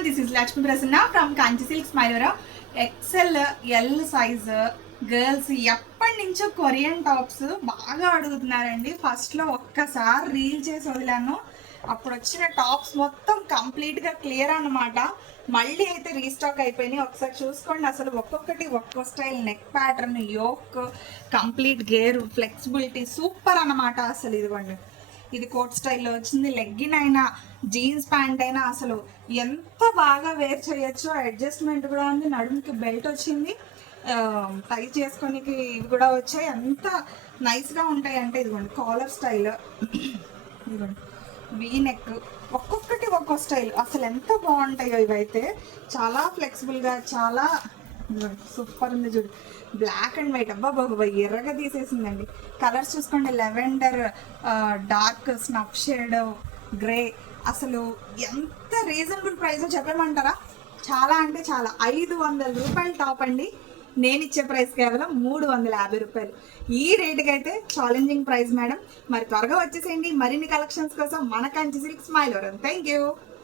everyone, this is Lakshmi Prasanna from Kanchi Silks Mayura. XL, L size girls ఎప్పటి నుంచో Korean tops బాగా అడుగుతున్నారండి. ఫస్ట్లో ఒక్కసారి రీల్ చేసి వదిలాను, అప్పుడు వచ్చిన టాప్స్ మొత్తం కంప్లీట్గా క్లియర్ అన్నమాట. మళ్ళీ అయితే రీస్టాక్ అయిపోయినాయి. ఒకసారి చూసుకోండి, అసలు ఒక్కొక్కటి ఒక్కో style, neck pattern, yoke, complete gear, flexibility super అన్నమాట. అసలు ఇదిగోండి, ఇది కోట్ స్టైల్లో వచ్చింది. లెగ్గిన్ అయినా జీన్స్ ప్యాంట్ అయినా అసలు ఎంత బాగా వేర్ చేయొచ్చో. అడ్జస్ట్మెంట్ కూడా ఉంది, నడుముకి బెల్ట్ వచ్చింది, టై చేసుకోనికి ఇవి కూడా వచ్చాయి. అంత నైస్గా ఉంటాయి. అంటే ఇదిగోండి కాలర్ స్టైల్, ఇదిగోండి వీ నెక్, ఒక్కొక్కటి ఒక్కో స్టైల్. అసలు ఎంత బాగుంటాయో ఇవైతే. చాలా ఫ్లెక్సిబుల్గా, చాలా సూపర్ ఉంది. చూడు, బ్లాక్ అండ్ వైట్, అబ్బా బాబా ఎర్రగా తీసేసిందండి. కలర్స్ చూసుకోండి, lavender, dark snuff shade, grey. అసలు ఎంత రీజనబుల్ ప్రైస్ చెప్పమంటారా? చాలా అంటే చాలా. 500 రూపాయల టాప్ అండి. నేను ఇచ్చే ప్రైస్ కేవలం 350 రూపాయలు. ఈ రేటుకి అయితే ఛాలెంజింగ్ ప్రైస్ మేడం. మరి త్వరగా వచ్చేసేయండి. మరిన్ని కలెక్షన్స్ కోసం మన Kanchi silks Mylavaram. Thank you.